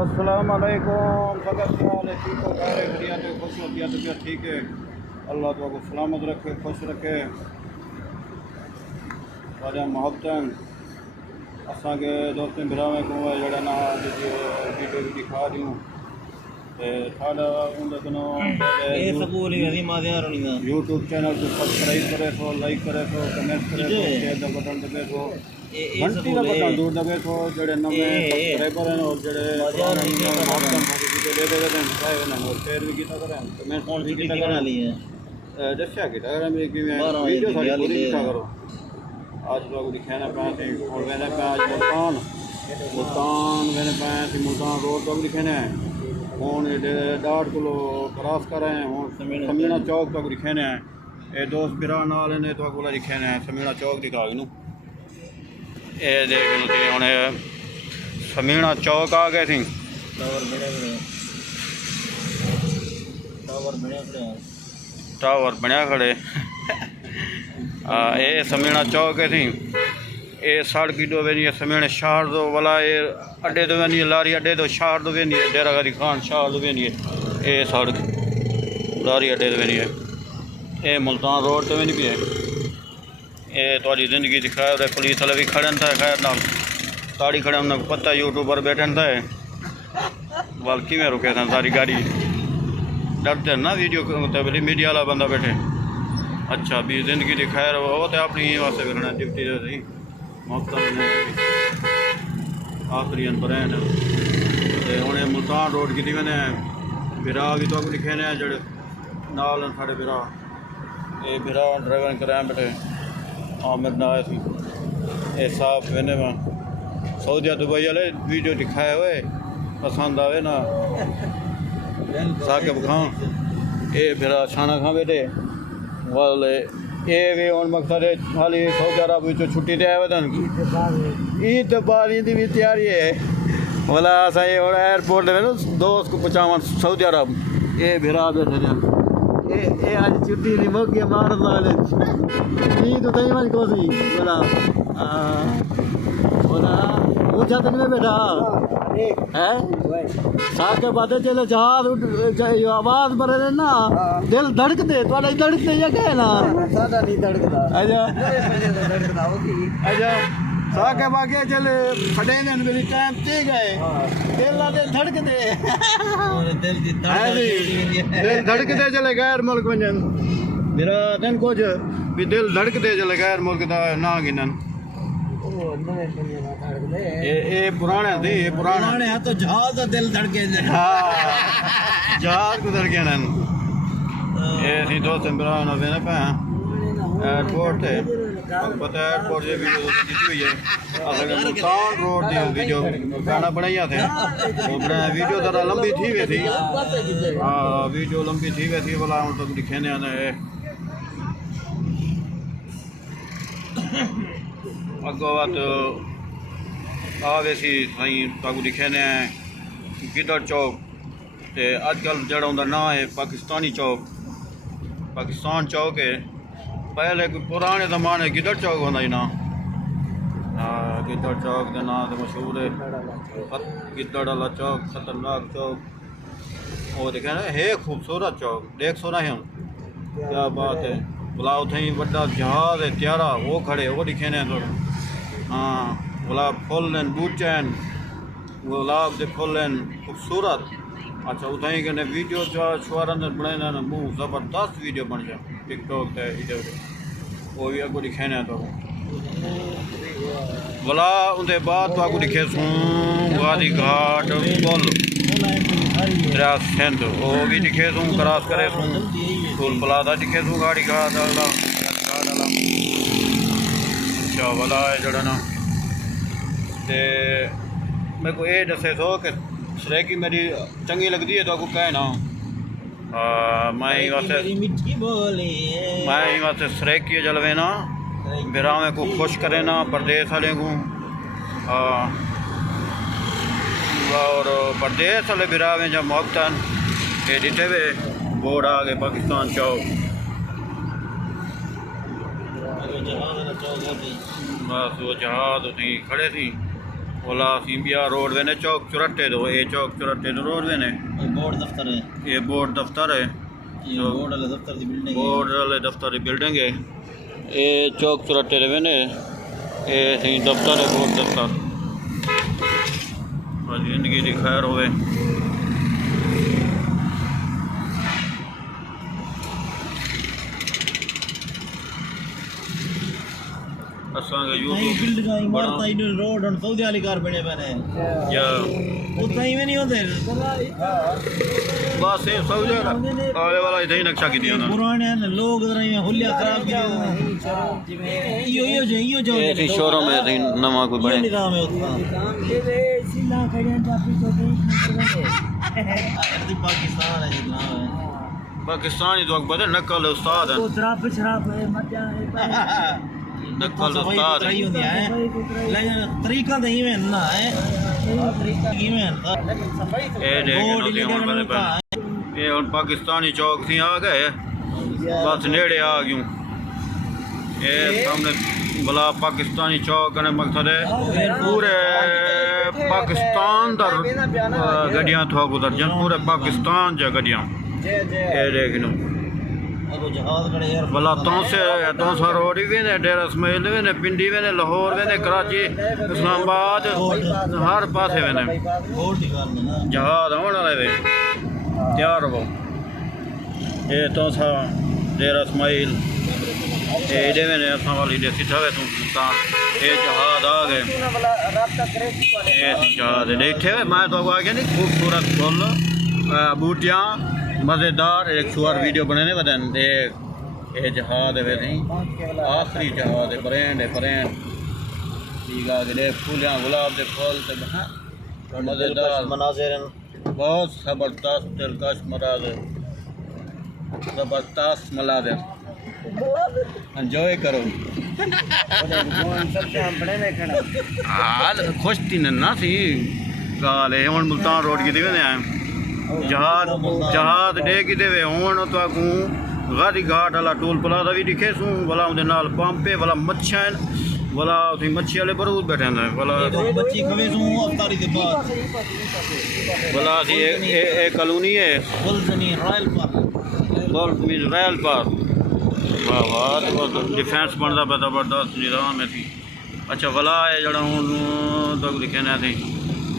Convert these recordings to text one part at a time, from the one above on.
अस्सलाम वालेकुम। फ़कत ख्याल है ठीक हो खैर बढ़िया तो खुश होती है तो क्या ठीक है। अल्लाह तो आपको सलामत रखे खुश रखे सारे मोहब्बतन असा के दोस्तों भरावें को जड़ा ना वीडियो भी दिखा रही हूँ यूट्यूब चैनल को सब्सक्राइब करे सो लाइक करे सो कमेंट करे सो शेयर का बटन दबे सो घंटी का बटन दूर दबे सो जड़े नवे सब्सक्राइबर हैं और जड़े वीडियो दे देते हैं और शेयर भी किया करें कमेंट भी किया करें दस्या किया करें वीडियो सारी पूरी दिखा करो। आज लोग दिखाना पाए थे और मैंने पाया आज मुल्तान मैंने पाया थी मुल्तान रोड तक दिखाने हैं हूँ डाट को क्रॉस कर रहे हैं हूँ समीना चौक तक दिखाने हैं ये दोस्त बिरा नाल ने तो को दिखाने हैं समीना चौक दिखा नू ये देख हूँ समीना चौक आ गए थी टावर बनया खड़े ये समीना चौक है थी ये सड़क दो वेनी है समीने शहर दो वाला ये अड्डे तो वेनी लारी अड्डे तो शहर दो वेनी है डेरा गारी खान शहर दो वेनी है ये सड़क लारी अड्डे तो वेनी है ये मुल्तान रोड तो वेनी भी है ये थोड़ी जिंदगी दिखाए और पुलिस वाले भी खड़े था खैर ना ताड़ी खड़े उन्हें पता यूट्यूबर बैठे था वाल कि रुके थे सारी गाड़ी डरते ना वीडियो मतलब मीडिया वाला बंदा बैठे अच्छा भी जिंदगी दिखाए वो तो अपनी वास्ते करना डिप्टी जो थी आखिरी ब्रैंड हूँ मुल्तान रोड की मैंने बिरा भी तो लिखे ने जड़े नाल साढ़े बिरा ये बिरा ड्राइवर कराए बैठे मेरे ना आए थी ये साफ मैंने सऊदिया दुबई वाले वीडियो दिखाए हुए पसंद आवे ना साकिब खां ये बिरा छाना खां बैठे वाले ये भी हूँ मकसद है खाली सऊदी अरब छुट्टी दे आए ईद बार ईद भी तैयारी है बोला असा ये एयरपोर्ट ना दोस्त को पहुँचाव सऊदी अरब ये भिरा बैठे ये अज छुट्टी नहीं मौके मार ईद तो तई को सी बोला बोला पूछा तो नहीं बैठा है साके बाद चले जहाज आवाज भरे ना दिल धड़कते थोड़ा धड़कते या कहे ना सादा नहीं धड़कता अच्छा अच्छा साके बागे चले खड़े ने मेरी टाइम ते गए दिल आते धड़कते दिल धड़कते चले गैर मुल्क वजन मेरा दिन कुछ भी दिल धड़कते चले गैर मुल्क दा ना गिनन ये पुराने थे ये पुराने है तो जहाज दिल धड़के जहाज को धड़के ये थी दोस्त इमरान ना पे एयरपोर्ट थे पता है एयरपोर्ट ये वीडियो जीती हुई है असल मुल्तान रोड की वीडियो गाना बनाया थे वो वीडियो ज़रा लंबी थी वे थी वीडियो लंबी थी वे थी बोला हम तक दिखे ने अगो बात आ वैसी साई ताकू लिखे ने गिदड़ चौक ते अजकल जड़ा उनका ना है पाकिस्तानी चौक पाकिस्तान चौक है पहले पुराने ज़माने गिदड़ चौक होंदा ही ना गिदड़ चौक के नाम तो मशहूर है गिदड़ वाला चौक खतरनाक चौक वो दिखे ना है खूबसूरत चौक देख सो ना है क्या बात है बुला उठे बड़ा जहाज है त्यारा वो खड़े वो दिखे ने तो हाँ गुलाब फुल बूटन गुलाब के फुल खूबसूरत अच्छा उठाई के वीडियो छुआर बनाए ना मुँह ज़बरदस्त वीडियो बन जाए टिकटॉक ते इधर वो भी अगो दिखे तो बोला उनके बाद तो अगो दिखे सूँ गादी घाट पुल दरिया सिंध वो भी दिखे सूँ क्रॉस करे सूँ पुल प्लाजा दिखे सूँ गाड़ी घाट वाला अच्छा वाला है जड़ा ना ते मेरे को ये दसे सो कि सरेकी मेरी चंगी लगती है तो आपको कहे ना मैं वास्ते सरेकी जलवे ना बिरावे को खुश करे ना परदेस वाले को और परदेस वाले बिरावे जब मोहब्बतन ये दिते हुए बोर्ड आ गए पाकिस्तान चौक बस वो जहाज थी खड़े थी ओला सिंबिया रोड वेने चौक चौराटे दो ये चौक चौराटे दो रोड वेने बोर्ड दफ्तर है ये बोर्ड दफ्तर है बोर्ड वाले दफ्तर की बिल्डिंग बोर्ड वाले दफ्तर की बिल्डिंग है ये चौक चौराटे दे वेने ये सी दफ्तर है बोर्ड दफ्तर जिंदगी दी खैर होवे असांखे यूट्यूब बिल्डिंग इमारत इन रोड और सऊदी वाली कार बने बने या उतना ही में नहीं होते बस ये सऊदी आने वाला इधर ही नक्शा की दिया ना पुराने लोग इधर में हुलिया खराब किया यो जो ये थी शोरूम में थी नवा कोई बने निजाम है उतना सिला खड़े टापी को दे पाकिस्तान है जनाब पाकिस्तानी तो बदे नकल उस्ताद है शराब है मजा है नकल उस्ताद है लेकिन तरीका नहीं है ना है तरीका की में ये देखो ये और पाकिस्तानी चौक थी आ गए बस नेड़े आ गयूं ये सामने भला पाकिस्तानी चौक ने मकसद है पूरे पाकिस्तान दा गड्डियां थो गुजर जन पूरे पाकिस्तान जा गड्डियां ये देख लो भला तौसा रोड भी ने डेरा इस्माइल भी ने पिंडी भी ने लाहौर भी ने कराची इस्लामाबाद हर पासे भी ने जहाज आने वाले वे तैयार हो ये तौसा डेरा इस्माइल ये दे ने असां वाली दे सीधा वे तू ये जहाज आ गए ये जहाज देखे मैं तो आ गया नहीं खूबसूरत फुल बूटियां मज़ेदार एक सुअर वीडियो बनाने बदन देख ये जहाज है नहीं आखिरी जहाज है ब्रांड ठीक आ गए फूलियाँ गुलाब के फूल से मज़ेदार मनाज़िर बहुत ज़बरदस्त दिलकश मनाज़िर ज़बरदस्त मनाज़िर एंजॉय करो खुश थी ना थी गाल है हम मुल्तान रोड की थी आए जहाज डे कि देवे हूँ तो गादी घाट वाला टोल प्लाजा भी दिखे सूँ भला उनके नाल पंप है भला मच्छियाँ भला उठी मच्छी वाले बरूद बैठे हैं भला भला एक कॉलोनी है रॉयल पार्क वाह वाह डिफेंस बनता पे जबरदस्त निजाम है थी अच्छा भला है जरा हूँ तो दिखे ना थी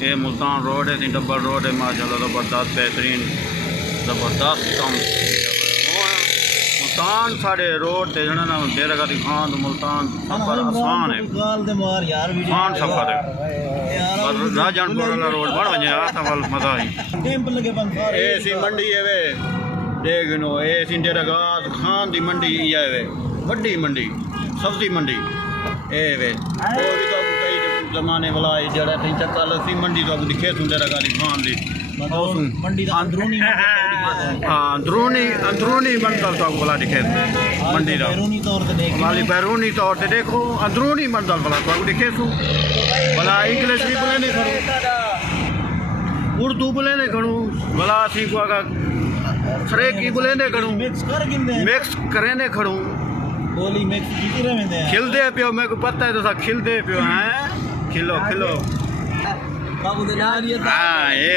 ये मुल्तान रोड है डब्बल रोड है माशाल्लाह ज़बरदस्त बेहतरीन ज़बरदस्त कम मुल्तान साढ़े रोड से जना ना डेरा का खान मुल्तान सफ़र आसान है खान सफ़र है पर राजनपुर वाला रोड बन वजे सफल मज़ा आई ये सी मंडी है वे देख नो ये सी डेरा गाज खान दी मंडी है वे बड़ी मंडी सब्जी मंडी ए वे वो भी तो जमाने वाला जरा तीन चक्कर लसी मंडी तो दिखे सुन डेरा गाड़ी खान दी मंडी दा अंदरूनी अंदरूनी मंडल तो वाला दिखे मंडी दा बैरूनी तौर पे देख वाली बैरूनी तौर पे देखो अंदरूनी मंडल वाला तो दिखे सु भला इंग्लिश भी बोले नहीं करूँ उर्दू बोले नहीं करूँ भला सी को अगर सरे की बोले नहीं करूँ मिक्स करे नहीं करूँ बोली मिक्स की रहे खिलदे पियो मेरे को पता है तो सा खिलदे पियो हैं खिलो हाँ ये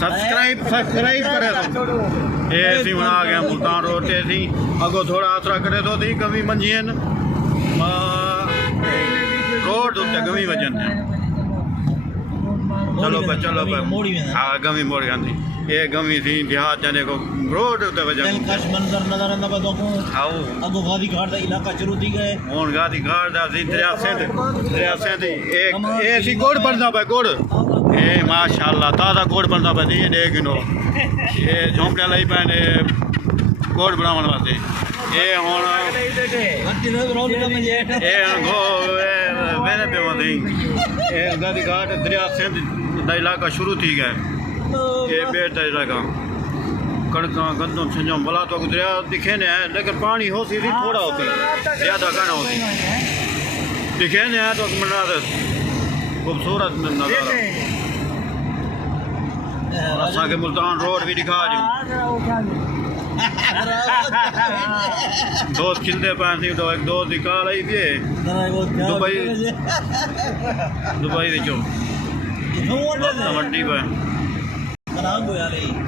सब्सक्राइब करे तो ये सी आ गया मुल्तान रोड से सी अगो थोड़ा आसरा करे तो थी कमी मंजियन रोड उत्ते गमी वजन चलो पे हाँ गमी मोड़ गई ये गमी थी देहात जाने को रोड उत्ते वजन मंजर नजर आंदा तो आओ अगो गादी घाट दा इलाका शुरू थी गए हुन गादी घाट दा सी 83 थी एक ए सी गोड़ बनदा पे गोड़ ए माशाल्लाह ताजा गोड़ बनदा पे ये देख नो ये झोंपड़े लाई पैने गोड़ बनावन वास्ते ये हुन ए गो वेने पे वदी ए गादी घाट 83 दा इलाका शुरू थी गए ये बेटा इलाका कणका गंदम छंजो भला तो दरिया दिखे ने लेकिन पानी होती थी थोड़ा होती ज़्यादा कण होती दिखे ने तो मनाज़र खूबसूरत नज़ारा असांखे मुल्तान रोड भी दिखा ॾियो दोस्त खिलते पाए थी तो एक दोस्त निकाल आई थी दुबई विचों मंडी पे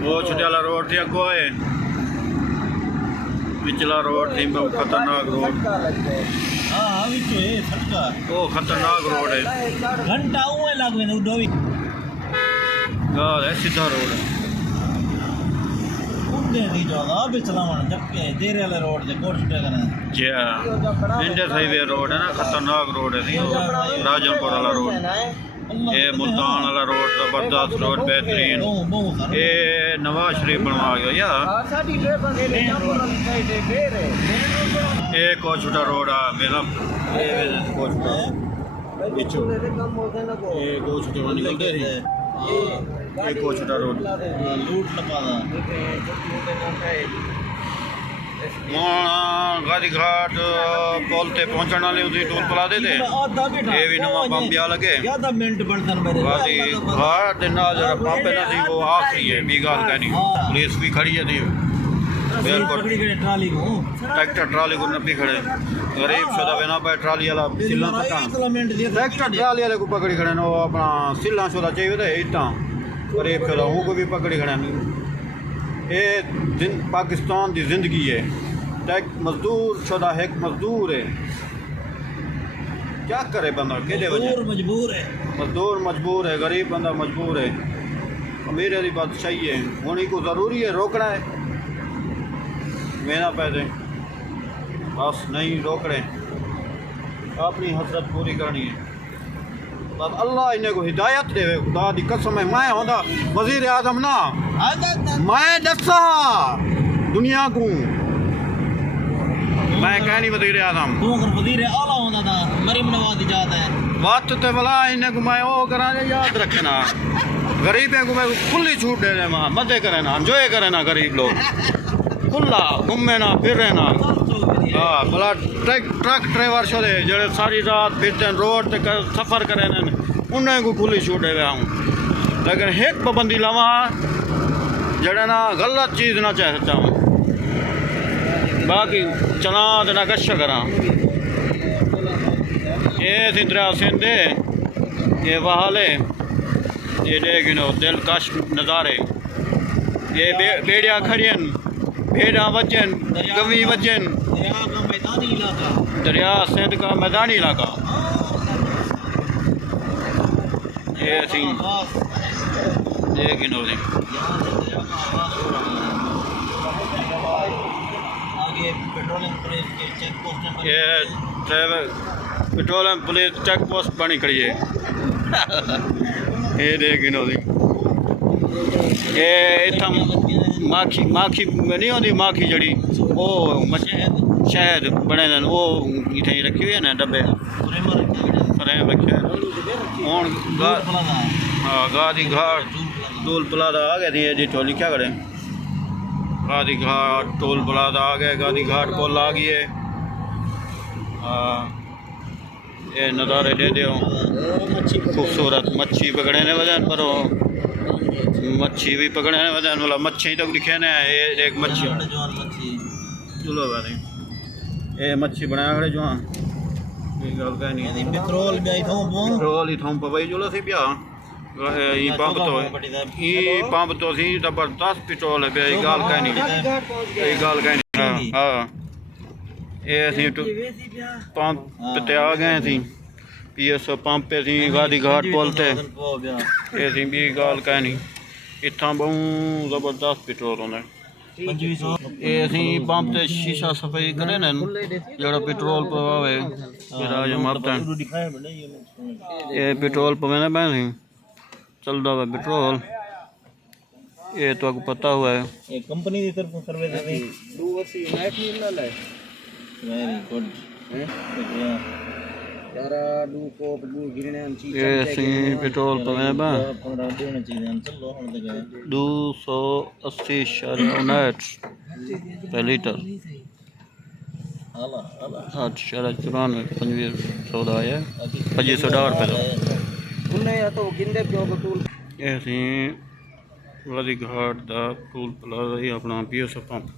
वो छुटियाला रोड थी अगो आए विचला रोड थी खतरनाक रोड वो खतरनाक रोड है घंटा है सीधा रोड है इंडियन हाईवे रोड है ना खतरनाक रोड है राजनपुर वाला रोड ये मुल्तान वाला रोड जबरदस्त रोड बेहतरीन ये नवाज शरीफ बनवा गया यार एक और छोटा रोड है मेरा ये दो छोटे निकलते थे एक और छोटा रोड गाड़ी घाट पुल ते पहुंचने वाले उसी टोल प्लाजे थे ये भी नवा पंप आ लगे गाड़ी घाट दे नाल जरा पंप है ना सी वो आखिरी है बी गल कहनी पुलिस भी खड़ी है थी ट्रैक्टर ट्राली को नब्बी खड़े गरीब शुदा बिना पे ट्राली वाला सिल्ला ट्रैक्टर ट्राली वाले को पकड़ी खड़े वो अपना सिल्ला शुदा चाहिए थे इतना गरीब शुदा वो को भी पकड़ी खड़े ये पाकिस्तान की जिंदगी है टैक मजदूर शुदा एक मजदूर है क्या करे बंदा कि मजदूर मजबूर है गरीब बंदा मजबूर है अमीर की बात सही है उन्हीं को ज़रूरी है रोकना है मेरा पैसे बस नहीं रोक रहे अपनी हसरत पूरी करनी है बस अल्लाह इन्हें को हिदायत दे खुदा दी कसम है मैं होंदा वजीर आजम ना मैं दसा दुनिया को मैं कहनी वजीर आजम वजीर आला होंदा था मरीम नवाज की जात है बात तो भला इन्हें को मैं वो करा याद रखना गरीब को मैं खुली छूट दे रहे मां मजे करे ना एंजॉय करे ना गरीब लोग खुला घूमे ना फिरे ना हाँ भला ट्रक ड्राइवर छो जो सारी रात फिरते रोड ते सफ़र करे उन्हें को खुली छूट दे हूँ लेकिन एक पाबंदी लवा जड़ा ना गलत चीज़ ना चाह सकता हूँ बाकी चला तो ना कश करा ये दरिया सिंध ये वहाले ये देखो दिलकश नज़ारे ये बेड़िया खड़ियन भेड़ा वजन गवी वजन दरिया सिंध का मैदानी इलाका ये सी देखो ये पेट्रोलियम पुलिस चेक पोस्ट बनी खड़ी है ये देखो ये इतम माखी माखी नहीं होती माखी जड़ी वो शहद बने वो इतने रखी हुई है ना डब्बे फ्रेम रखे हूँ हाँ गादी घाट टोल प्लाजा आ गए थी जी टोली क्या करें गादी घाट टोल प्लाजा आ गए गादी घाट पुल आ गई है ये नज़ारे दे दो खूबसूरत मच्छी पकड़े ने वजन पर मच्छी भी पकड़े वजन वाला मच्छी तो लिखे ने ये एक मच्छी चलो बात ये मच्छी बनाया खड़े जो ये गल कह नहीं पेट्रोल ही थोम पई चलो सी पिया ये पंप तो सी जबरदस्त पेट्रोल है ये गल कह नहीं हाँ ये असी पंप ते आ गए थी PSO पंप पे थी गादी घाट पुल ते ये थी भी गल कह नहीं इतना बहु जबरदस्त पेट्रोल होंगे ये असी पंप ते शीशा सफाई करे न जो पेट्रोल पवावे ये पेट्रोल पवे ना मैं चलता हुआ पेट्रोल ये तो आपको पता हुआ है कंपनी की तरफ सर्वे वेरी गुड ये सी पेट्रोल पवे बा 280.59 per लीटर 8.94 है 2510 रुपये ये सी गाजी घाट दा टूल प्लाजा ही अपना पीएस पंप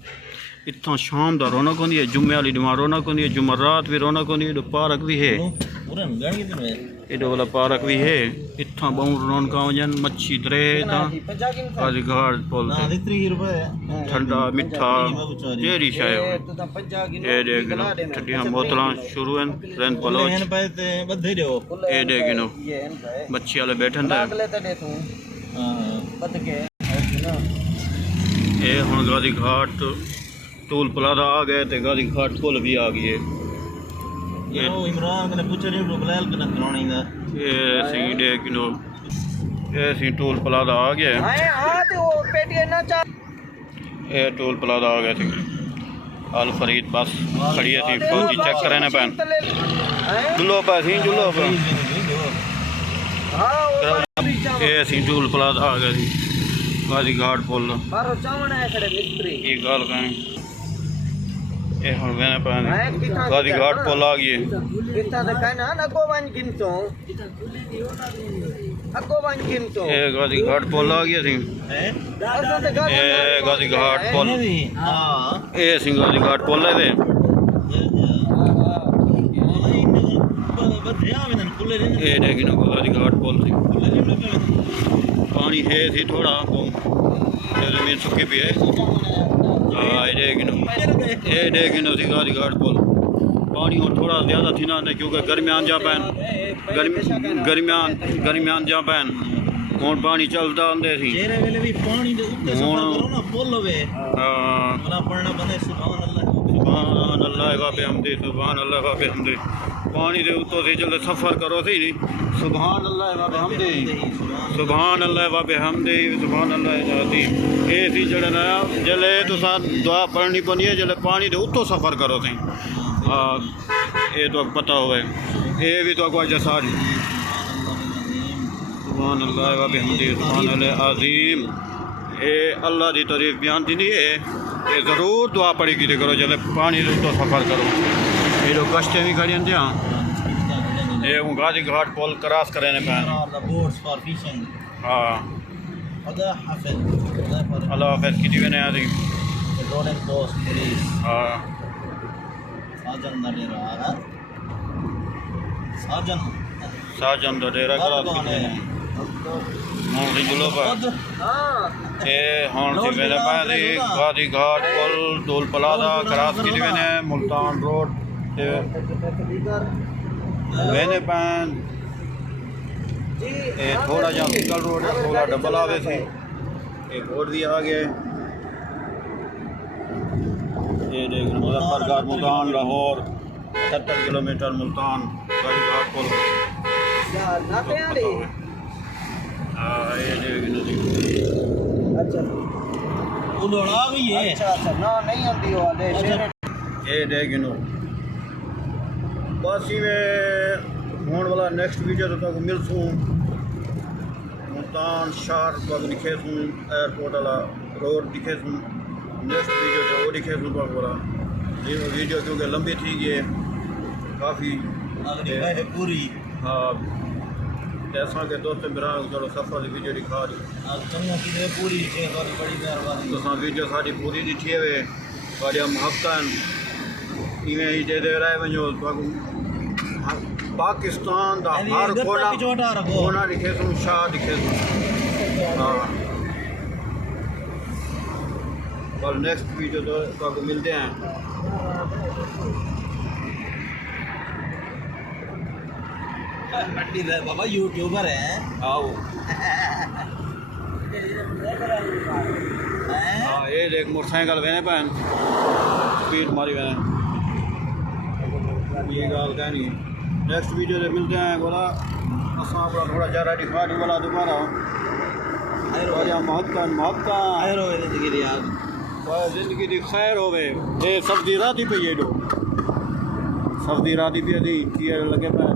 इतना शाम दा रौनक होंदी है जुम्मे वाली जुम्मा रौनक होंदी है जुम्मा रात भी रौनक होंदी है पार्क भी है एडो वाला पार्क भी है इतना बहुत रौनक वजन मच्छी दरे गाजी घाट पुल ठंडा मिठा जेरी शाय ये देखो ठंडियां बोतलां शुरू हैं रेन पलोच ये देखो मच्छी वाले बैठन दा ये हुण गाजी घाट टूल प्लाजा आ गए तो गाजी घाट पुल भी आ गए इमरान ने पूछा नहीं बलाल कना कराने दा ये सी टूल प्लाजा आ गया ये टूल प्लाजा आ गया थी अल फरीद बस खड़ी थी फौजी चेक कराने पैन जुलो पे सी जुलो पे ये सी टूल प्लाजा आ गया थी गाजी घाट पुल ये गल कहें ये हुण वेने पैन गाजी घाट पुल आ गए ये गाजी घाट पुल आ गया थी ये गाजी घाट पुल ये सी गाजी घाट पुल है ये देखिए गाजी घाट पुल थी पानी है थी थोड़ा जमीन सुखी भी है हाँ ये देखिए सी गाजी घाट पुल पानी और थोड़ा ज़्यादा थी ना क्योंकि गर्मियान जा पैन गर्मियान जा पैन हूँ पानी चलता आंदे सी सुभान अल्लाह वाबे हमदे सुभान अल्लाह वाबे हमदे पानी दे उत्तों से जल्द सफ़र करो सी सुभान अल्लाह वाबे हमदे सुभान अल्लाह वाबे हमदे सुभान अल्लाह अज़ीम ये सी जड़ना जल्द तुसा दुआ पढ़नी पौनी है जल्द पानी दे उत्तों सफ़र करो सी हाँ ये तो पता हुआ ये भी तो जैसा सुभान अल्लाह वाबे हमदे सुभान अल्लाह अज़ीम ये अल्लाह की तारीफ बयान दी है ये ज़रूर दुआ पढ़ी की करो जल्द पानी दे उत्तों सफ़र करो ये लोग कश्ते भी खड़ी होंगे ये गाजी घाट पुल क्रॉस करने पैन हाँ अल्लाह हाफिज़ की जीवन है हाँ साजन दा डेरा क्रॉस जुलो पर ये हुण सी मेरे पैन गाजी घाट पुल टूल प्लाजा क्रॉस की जीवन है मुल्तान रोड मैंने पैन थोड़ा जहाँ सिंगल रोड है थोड़ा डबल आवे थे एक रोड भी आ गए ये देख मुजफ्फरगढ़ मुल्तान लाहौर 70 किलोमीटर मुल्तान गाजी घाट पुल ये देख ये देख बस में होने वाला नेक्स्ट वीडियो तो तक मिलसूँ मुल्तान शहर तक दिखे सूँ एयरपोर्ट वाला रोड दिखे सूँ नेक्स्ट वीडियो तो वो दिखे सूँ तक वाला वीडियो क्योंकि लंबी थी ये काफ़ी पूरी हाँ ऐसा के दोस्त मेरा चलो सफ़र की वीडियो दिखा दी पूरी तो वीडियो साड़ी पूरी ॾिठी हुए गाड़िया हफ़्ता इवें ही दे रहे वञो पाकिस्तान का हर कोना दिखे सूं शाह दिखे सूं हाँ कल नेक्स्ट वीडियो तो मिलते हैं बाबा यूट्यूबर है आओ हाँ ये देख मोटरसाइकिल वेने पैन स्पीड मारी वेने ये गाल कहनी नेक्स्ट वीडियो से मिलते हैं बोला असा थोड़ा ज़्यादा दिखा दी बोला दोबारा जिंदगी दी खैर हो ये सब्जी राती पे ये दो सब्जी राती पे दी किए लगे पे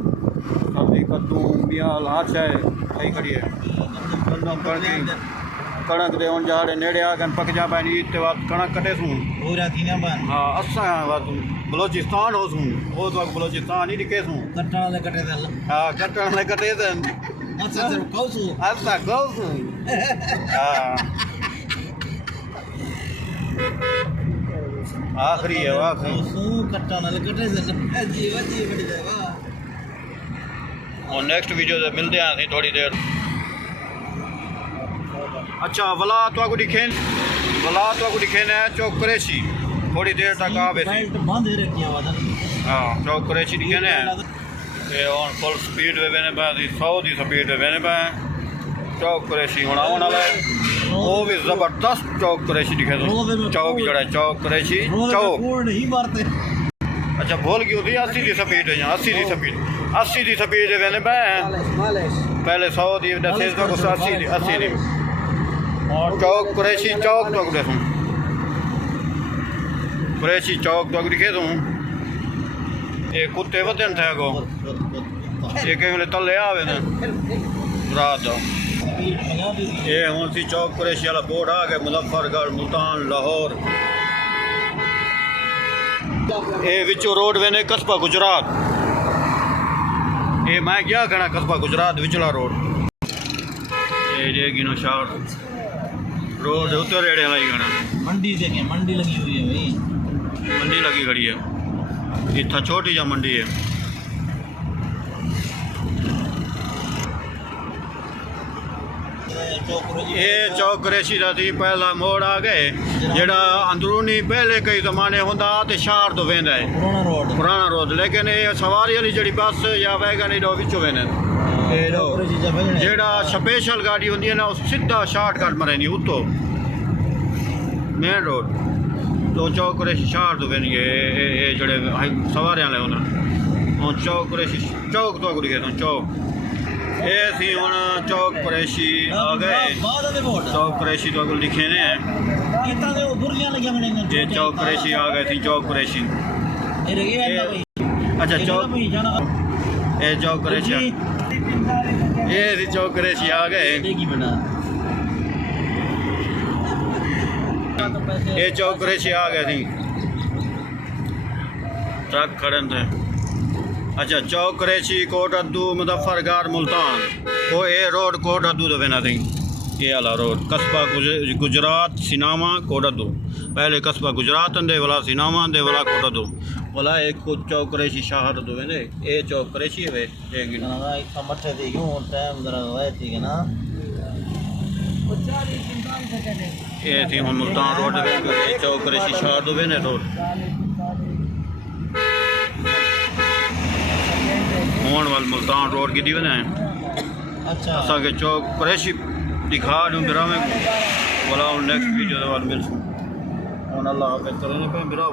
सब्जी कद्दू प्याज हाथ है सही करिए कणक दे उन जाड़े नेड़े आ गन पक जा पैनी इतने बाद कणक कटे सूं पूरा थीना बन हाँ असा बलोचिस्तान हो सूं वो तो बलोचिस्तान ही दिखे सूं कटण ले कटे दल हाँ कटण ले कटे दन अच्छा अच्छा कौसू अच्छा गौसू हाँ आखिरी है आखिरी कौसू कट्टा नाल कटे से जी वजी बड़ी जगह और नेक्स्ट वीडियो से मिलते हैं असीं थोड़ी देर अच्छा वला तो दिखेन है चौक करेसी थोड़ी देर तक आ वैसी बेल्ट बंद रखी है वादा हाँ चौक करेसी दिखे ने ये ऑन फुल स्पीड पे वेने पा 100 की स्पीड पे वेने पा चौक करेसी होना आने वाला है वो भी जबरदस्त चौक करेसी दिखे तो चौक जड़ा चौक करेसी चौक नहीं मारते अच्छा बोल क्यों थी 80 की स्पीड है यहाँ 80 की स्पीड वेने पा पहले 100 दी दसे तो 80 दी चौक कुरैशी चौक तो देखूँ कुरैशी चौक तो दिखे तू ये कुत्ते वधन थे को ये कहीं वेले तले आवे ने रात दा ये हुन सी चौक कुरैशी वाला बोर्ड आ गया मुजफ्फरगढ़ मुल्तान लाहौर ये विचो रोड वेने कस्बा गुजरात ये मैं क्या कहना कस्बा गुजरात विचला रोड ये गिनो शार रोड उत्तर रेड़े वाला ही गाना मंडी देखें मंडी लगी हुई है भाई मंडी लगी खड़ी है इतना छोटी जा मंडी है ये चौक कुरैशी दा थी पहला मोड़ आ गए जेड़ा अंदरूनी पहले कई जमाने होंदा ते शहर तो वेंदा है पुराना रोड लेकिन ये सवारी वाली जड़ी बस या वैगन इधर विचो वेंदे जेड़ा स्पेशल गाड़ी होंदी है ना सीधा शॉर्टकट मरेंदी उतो मेन रोड तो चौक कुरैशी शहर तो वेंदी है ये जड़े सवारी वाले होंदा और चौक कुरैशी चौक तो गुड़ी है चौक ये थी हुन चौक कुरैशी आ गए चौक कुरैशी तो लिखे ने ये चौक कुरैशी आ गए थी चौक कुरैशी अच्छा चौक ये चौक कुरैशी ये थी चौक कुरैशी आ गए ये चौक कुरैशी आ गए थी ट्रक खड़े थे अच्छा चौक कुरैशी कोट अद्दू मुजफ्फरगढ़ मुल्तान वो ये रोड कोट अद्दू तो वेना थी ये वाला रोड कस्बा गुजरात सिनामा कोट अद्दू पहले कस्बा गुजरात अंदे वाला सिनामा अंदे वाला कोट अद्दू वाला एक चौक कुरैशी शहर तो वेने ये चौक कुरैशी है ये गिना मठे थी क्यों टाइम जरा वाए थी ना ये थी हुन मुल्तान रोड ये चौक कुरैशी शहर तो वेने रोड मोहन वाल मुल्तान रोड की दीवाना है अच्छा असा के चौक कुरैशी दिखा दूं बिरा में वाला नेक्स्ट वीडियो के बाद मिल अल्लाह हाफिज़ चलो ना पे बिरा